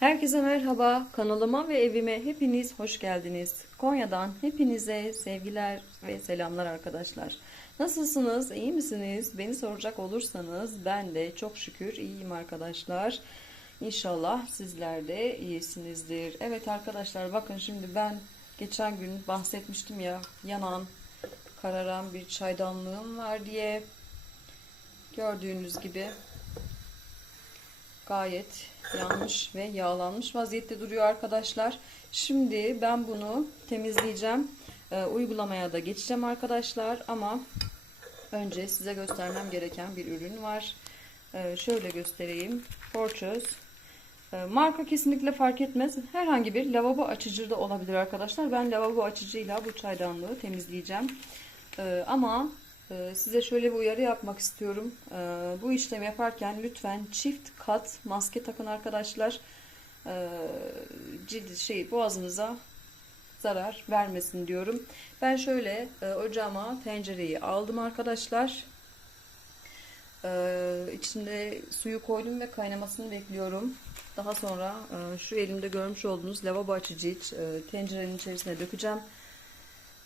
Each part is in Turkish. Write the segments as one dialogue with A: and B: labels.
A: Herkese merhaba. Kanalıma ve evime hepiniz hoş geldiniz. Konya'dan hepinize sevgiler ve selamlar arkadaşlar. Nasılsınız? İyi misiniz? Beni soracak olursanız ben de çok şükür iyiyim arkadaşlar. İnşallah sizler de iyisinizdir. Evet arkadaşlar bakın şimdi ben geçen gün bahsetmiştim ya yanan, kararan bir çaydanlığım var diye. Gördüğünüz gibi gayet yanmış ve yağlanmış vaziyette duruyor arkadaşlar. Şimdi ben bunu temizleyeceğim. Ee, uygulamaya da geçeceğim arkadaşlar ama önce size göstermem gereken bir ürün var. Ee, şöyle göstereyim. Forçöz. Ee, marka kesinlikle fark etmez. Herhangi bir lavabo açıcı da olabilir arkadaşlar. Ben lavabo açıcıyla bu çaydanlığı temizleyeceğim. Ee, ama Size şöyle bir uyarı yapmak istiyorum. Ee, Bu işlemi yaparken lütfen çift kat maske takın arkadaşlar. Ee, Cilt şey boğazınıza zarar vermesin diyorum. Ben şöyle e, ocağıma tencereyi aldım arkadaşlar. Ee, içinde suyu koydum ve kaynamasını bekliyorum. Daha sonra e, şu elimde görmüş olduğunuz lavabo açıcıyı e, tencerenin içerisine dökeceğim.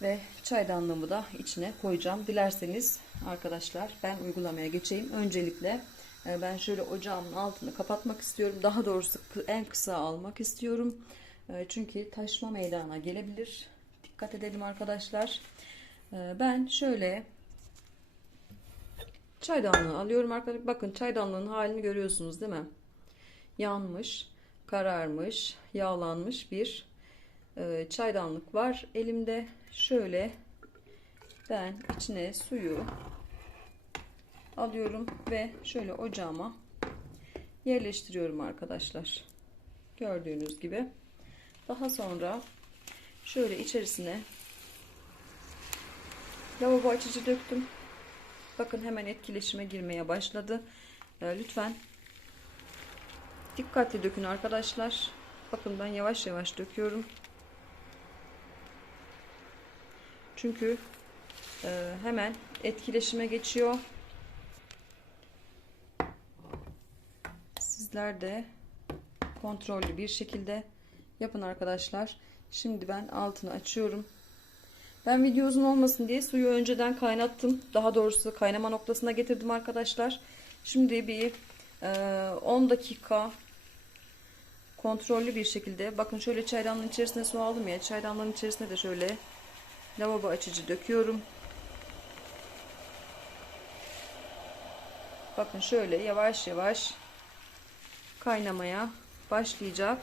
A: Ve çaydanlığımı da içine koyacağım. Dilerseniz arkadaşlar ben uygulamaya geçeyim. Öncelikle e, ben şöyle ocağımın altını kapatmak istiyorum. Daha doğrusu en kısa almak istiyorum. E, Çünkü taşma meydana gelebilir. Dikkat edelim arkadaşlar. E, Ben şöyle çaydanlığı alıyorum arkadaşlar. Bakın çaydanlığın halini görüyorsunuz değil mi? Yanmış, kararmış, yağlanmış bir e, çaydanlık var elimde. Şöyle ben içine suyu alıyorum ve şöyle ocağıma yerleştiriyorum arkadaşlar. Gördüğünüz gibi. Daha sonra şöyle içerisine lavabo açıcı döktüm. Bakın hemen etkileşime girmeye başladı. E, lütfen dikkatli dökün arkadaşlar. Bakın ben yavaş yavaş döküyorum. Çünkü e, hemen etkileşime geçiyor. Sizler de kontrollü bir şekilde yapın arkadaşlar. Şimdi ben altını açıyorum. Ben video uzun olmasın diye suyu önceden kaynattım. Daha doğrusu kaynama noktasına getirdim arkadaşlar. Şimdi bir e, 10 dakika kontrollü bir şekilde bakın şöyle çaydanlığın içerisine su aldım ya çaydanlığın içerisine de şöyle lavabo açıcı döküyorum. Bakın şöyle yavaş yavaş kaynamaya başlayacak.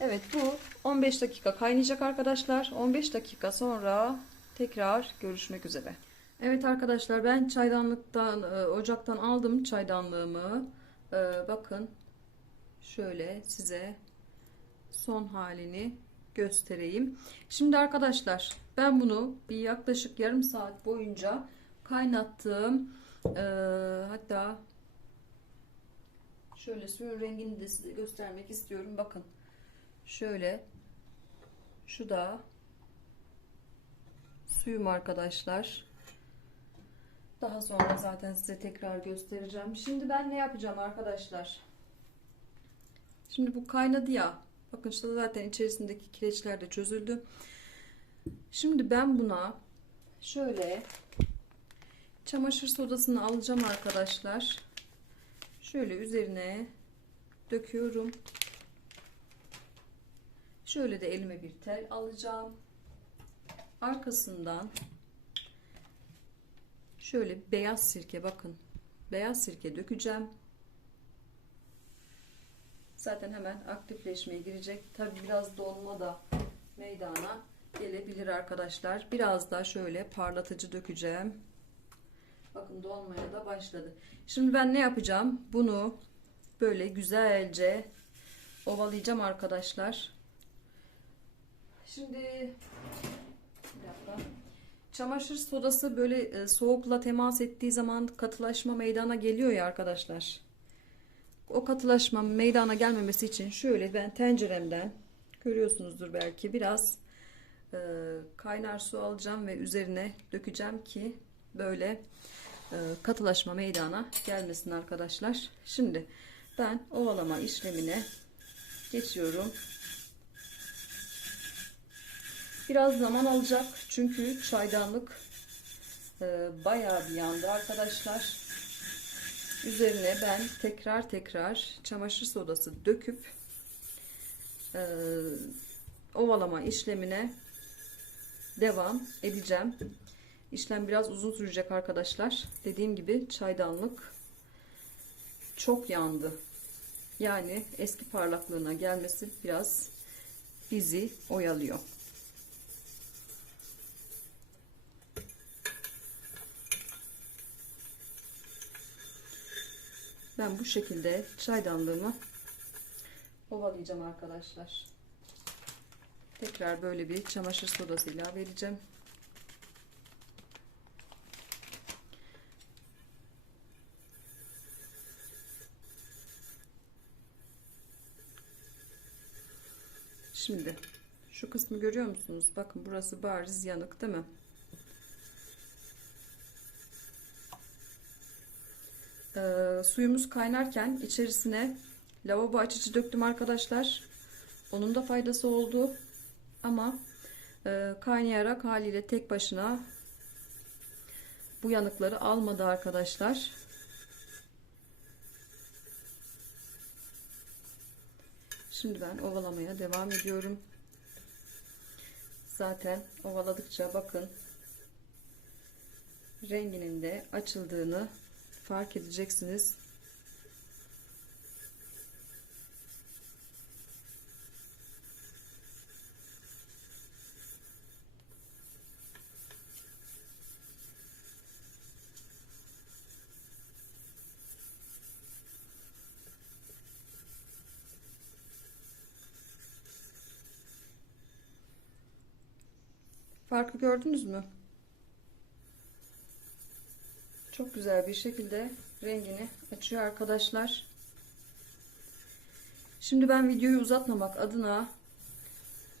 A: Evet bu 15 dakika kaynayacak arkadaşlar. 15 dakika sonra tekrar görüşmek üzere. Evet arkadaşlar ben çaydanlıktan e, ocaktan aldım çaydanlığımı. E, bakın şöyle size son halini göstereyim. Şimdi arkadaşlar ben bunu bir yaklaşık yarım saat boyunca kaynattım. Ee, hatta şöyle suyun rengini de size göstermek istiyorum. Bakın şöyle şu da suyum arkadaşlar. Daha sonra zaten size tekrar göstereceğim. Şimdi ben ne yapacağım arkadaşlar? Şimdi bu kaynadı ya. Bakın işte zaten içerisindeki kireçler de çözüldü. Şimdi ben buna şöyle çamaşır sodasını alacağım arkadaşlar. Şöyle üzerine döküyorum. Şöyle de elime bir tel alacağım. Arkasından şöyle beyaz sirke bakın. Beyaz sirke dökeceğim. Zaten hemen aktifleşmeye girecek. Tabi biraz donma da meydana gelebilir arkadaşlar. Biraz da şöyle parlatıcı dökeceğim. Bakın dolmaya da başladı. Şimdi ben ne yapacağım? Bunu böyle güzelce ovalayacağım arkadaşlar. Şimdi bir dakika. Çamaşır sodası böyle e, soğukla temas ettiği zaman katılaşma meydana geliyor ya arkadaşlar o katılaşma meydana gelmemesi için şöyle ben tenceremden görüyorsunuzdur belki biraz e, kaynar su alacağım ve üzerine dökeceğim ki böyle e, katılaşma meydana gelmesin arkadaşlar. Şimdi ben ovalama işlemine geçiyorum. Biraz zaman alacak çünkü çaydanlık e, bayağı bir yandı arkadaşlar. Üzerine ben tekrar tekrar çamaşır sodası döküp e, ovalama işlemine devam edeceğim. İşlem biraz uzun sürecek arkadaşlar. Dediğim gibi çaydanlık çok yandı. Yani eski parlaklığına gelmesi biraz bizi oyalıyor. Ben bu şekilde çaydanlığımı ovalayacağım arkadaşlar. Tekrar böyle bir çamaşır sodası ilave edeceğim. Şimdi şu kısmı görüyor musunuz? Bakın burası bariz yanık değil mi? Ee, suyumuz kaynarken içerisine lavabo açıcı döktüm arkadaşlar. Onun da faydası oldu. Ama e, kaynayarak haliyle tek başına bu yanıkları almadı arkadaşlar. Şimdi ben ovalamaya devam ediyorum. Zaten ovaladıkça bakın renginin de açıldığını fark edeceksiniz. Farkı gördünüz mü? Çok güzel bir şekilde rengini açıyor arkadaşlar. Şimdi ben videoyu uzatmamak adına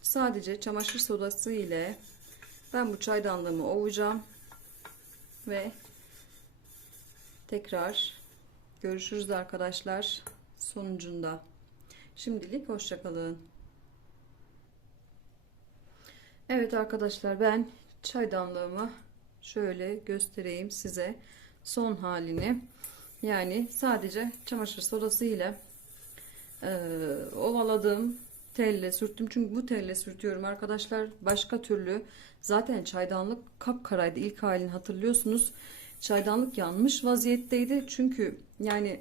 A: sadece çamaşır sodası ile ben bu çaydanlığımı ovacağım ve tekrar görüşürüz arkadaşlar sonucunda. Şimdilik hoşçakalın. Evet arkadaşlar ben çaydanlığımı şöyle göstereyim size son halini. Yani sadece çamaşır sodası ile e, ovaladım telle sürttüm. Çünkü bu telle sürtüyorum arkadaşlar. Başka türlü zaten çaydanlık kapkaraydı ilk halini hatırlıyorsunuz. Çaydanlık yanmış vaziyetteydi. Çünkü yani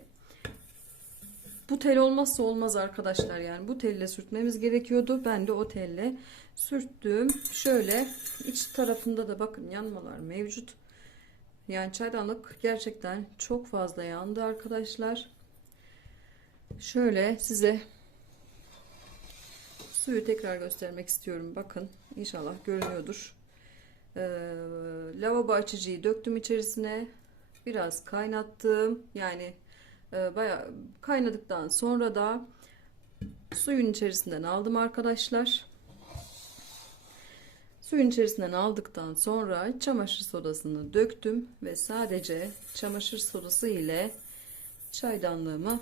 A: bu tel olmazsa olmaz arkadaşlar. Yani bu telle sürtmemiz gerekiyordu. Ben de o telle sürttüm. Şöyle iç tarafında da bakın yanmalar mevcut. Yani çaydanlık gerçekten çok fazla yandı arkadaşlar. Şöyle size suyu tekrar göstermek istiyorum. Bakın inşallah görünüyordur. Ee, lavabo açıcıyı döktüm içerisine. Biraz kaynattım. Yani e, bayağı kaynadıktan sonra da suyun içerisinden aldım arkadaşlar. Suyun içerisinden aldıktan sonra çamaşır sodasını döktüm ve sadece çamaşır sodası ile çaydanlığımı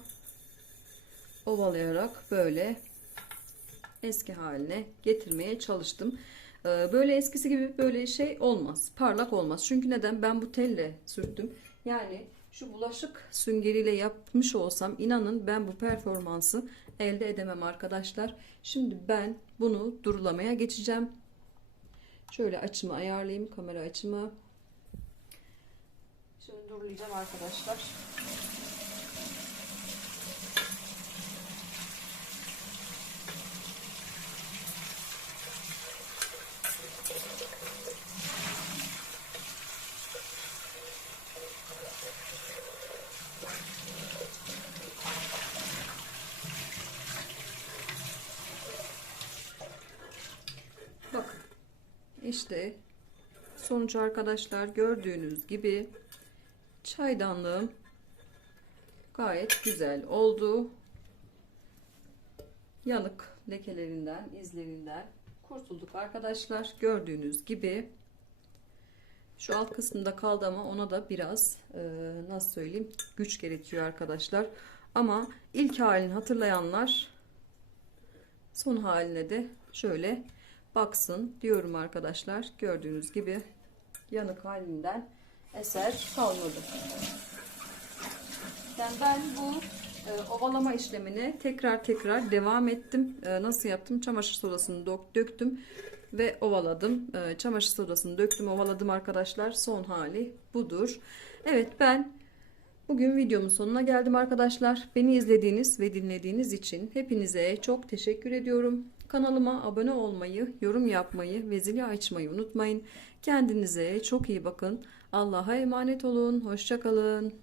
A: ovalayarak böyle eski haline getirmeye çalıştım. Ee, böyle eskisi gibi böyle şey olmaz. Parlak olmaz. Çünkü neden? Ben bu telle sürttüm. Yani şu bulaşık süngeriyle yapmış olsam inanın ben bu performansı elde edemem arkadaşlar. Şimdi ben bunu durulamaya geçeceğim. Şöyle açımı ayarlayayım. Kamera açımı. Şimdi durulayacağım arkadaşlar. Bakın. İşte sonuç arkadaşlar gördüğünüz gibi çaydanlığım gayet güzel oldu. Yanık lekelerinden, izlerinden kurtulduk arkadaşlar. Gördüğünüz gibi Şu alt kısmında kaldı ama ona da biraz e, nasıl söyleyeyim güç gerekiyor arkadaşlar. Ama ilk halini hatırlayanlar son haline de şöyle baksın diyorum arkadaşlar. Gördüğünüz gibi yanık halinden eser kalmadı. Yani ben bu e, ovalama işlemine tekrar tekrar devam ettim. E, nasıl yaptım? Çamaşır sodasını dök- döktüm ve ovaladım. E, çamaşır sodasını döktüm, ovaladım arkadaşlar. Son hali budur. Evet ben bugün videomun sonuna geldim arkadaşlar. Beni izlediğiniz ve dinlediğiniz için hepinize çok teşekkür ediyorum. Kanalıma abone olmayı, yorum yapmayı ve zili açmayı unutmayın. Kendinize çok iyi bakın. Allah'a emanet olun. Hoşçakalın.